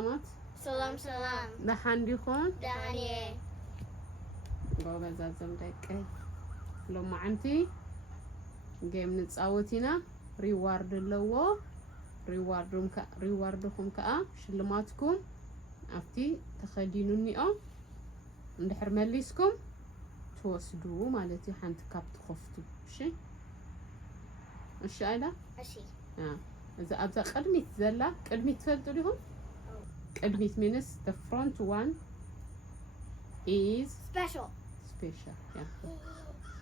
سلامات سلام دحان ديكون دانيه ጎበዝ አዘምደቀይ ሎማዓንቲ ጌም ንጻወቲና ሪዋርድ ለዎ ሪዋርድኩም ከአ ሽልማትኩም አፍቲ ተኸዲኑኒኦ እንድሕር መሊስኩም ትወስዱ ማለት ሓንቲ ካፕ ትኸፍቱ እሺ አይዳ እሺ እዛ አብዛ ቅድሚት ዘላ ቅድሚት ትፈልጡ ዲኹም ቅድሚት means the front one is special yeah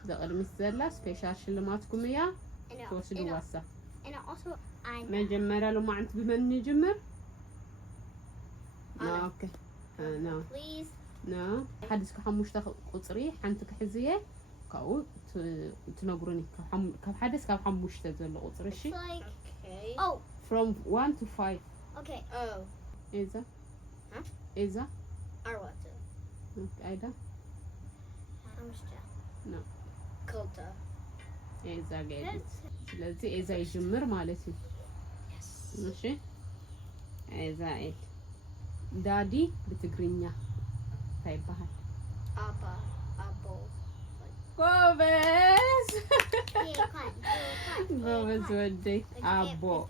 the ቅድሚት ዘላ ስፔሻል ሽልማትኩም ያ ትወስዱ ዋሳ and also I መጀመሪያ ለማዓንት ብመን ንጅምር ኦኬ no please no حدث كحمشت قصري حنت كحزيه كاو تنغروني كاب حدث كاب حمشت زل قصري شي okay oh from 1 to 5 okay oh إذا إذا أروتو أيدا حمشتا no كلتا إذا جيد لذي إذا يجمر مالتي ماشي إذا إيه دادي بتقرينيا طيب بحال أبا أبو بوبس بوبس ودي أبو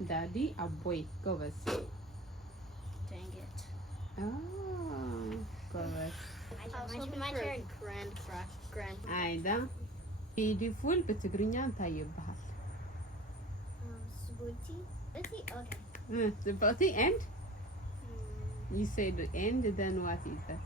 دادي أبوي بوبس dang it بوبس my turn grand أيدا beautiful بتقرينيا طيب بحال سبوتي okay سبوتي and you say the end, then what is that?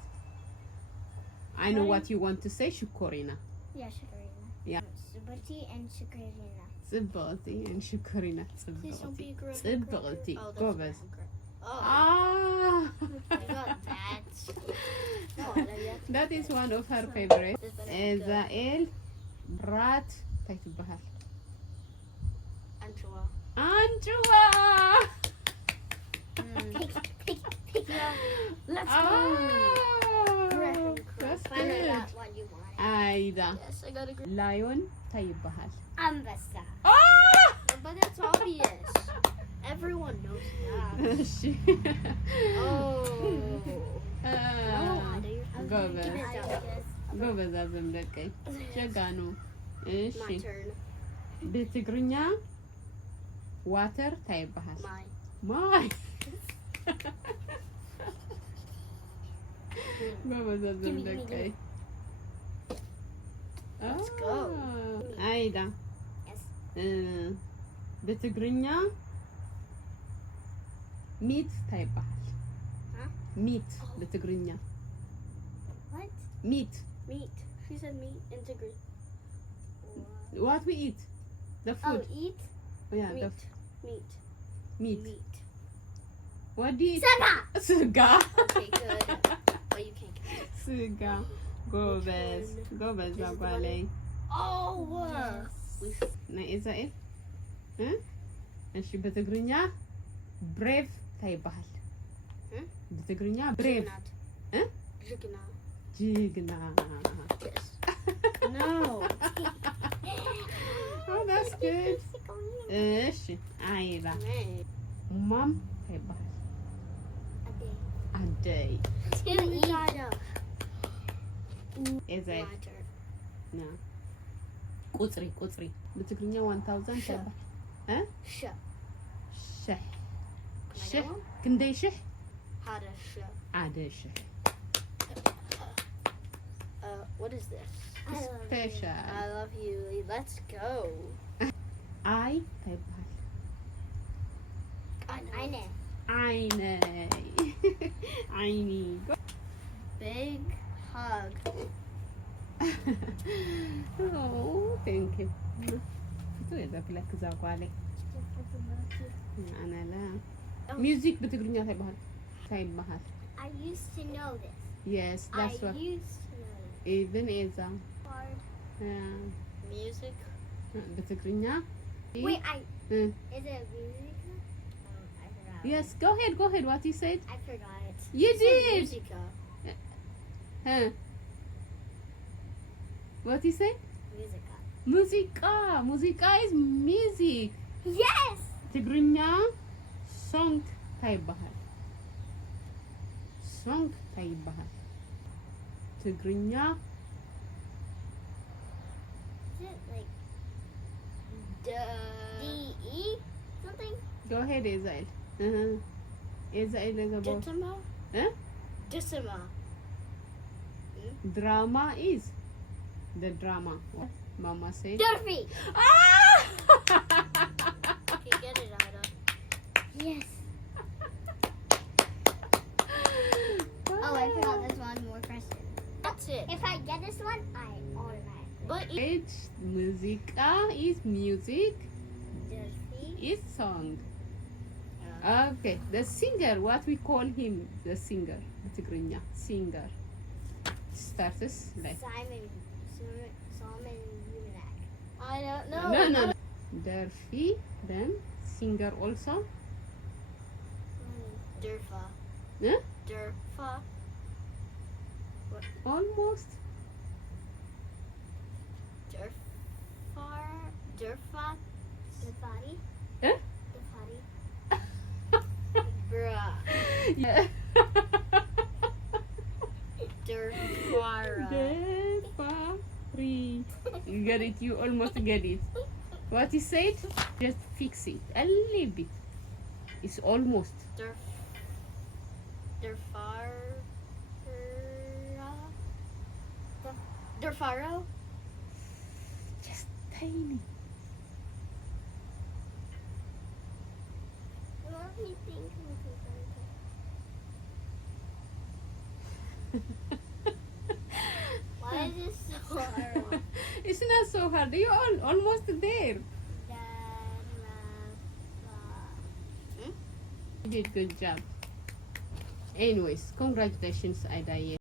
I know what you want to say, Shukurina. Yeah, Shukurina. Yeah. Subati and Shukurina. Subati and Shukurina. Please don't be grand. Subati. Oh, Go that's best. oh. Ah! I got that. No, that is one of her favorites. Ezael, Brat, Taitu Bahal. Anjua. Anjua! Let's go. That's Finally good. got what you wanted. Aida. Yes, I got a green. Lion, Tayyib Bahal. Ambassa. Ah! But that's obvious. Everyone knows that. Oh. Go back. ጎበዝ አዘምደቀይ ጀጋኑ እሺ My turn. በትግርኛ ዋተር ታይባሃል Mine. ማይ ጎበዝ አዘምደቀይ Let's go. አይዳ Yes. በትግርኛ ሚት ታይባሃል Huh? ሚት በትግርኛ What? ሚት Meat. She said meat and degree. what we eat the food Oh, eat yeah meat. the Meat. meat Meat. what do you eat Sega. ስጋ Okay, good. But you can't get it. ስጋ ጎበዝ ጎበዝ አጓለይ Oh, ናይ ኢዛኤል እሺ በትግርኛ ብሬቭ ታይባሃል በትግርኛ ብሬቭ Jigna. ጅግና Yes. No. oh that's good እሺ አይላ ማም ታይባሃል አደይ ኢዛኤል My turn. ና ቁጽሪ በትግርኛ 1000 ታይባሃል Sh. ሸህ ሸህ ክንደይ ሸህ How to sh. ዓደ ሸህ What is this? ስፔሻል I love you. Let's go. አይ ታይባሃል I know. ዓይነይ ዓይኒ Big hug. oh thank you تو إذا بلاك زاقالي أنا لا music بتقولني ታይባሃል I used to know this. yes that's what used to know this. even إذا Music. بتقولني Wait, uh, is it music? I forgot. yes go ahead what you said I forgot it. you It said did Musica. what you say Musica. ሙዚቃ is music Yes. ትግርኛ song እንታይ ይበሃል? ሶንግ እንታይ ይበሃል? ትግርኛ Is it like D-E something? go ahead Ezael. Ezael is about Dissima? Huh? Dissima. drama is the drama. What Mama said. Durfee! Ah! Okay, get it, Ada. Yes. Oh, I forgot there's one more question. That's it. If I get this one, I automatically. But Age ሙዚቃ is music Durfee. is song. Okay, the singer, what we call him, the singer, ትግርኛ singer. Starts like Simon Umanak. I don't know. no. Durfee, then singer also. Durfa. Huh? Durfa. Almost. Durfa. Dufati. Huh? Dufati. Bruh. Yeah. Durfara. Defari. You get it, you almost get it. What he said, just fix it a little bit. It's almost. Durfaro. Just tiny. Let me think. Why is this so hard? It's not so hard. You're almost there. You did good job. Anyways, congratulations, Ida.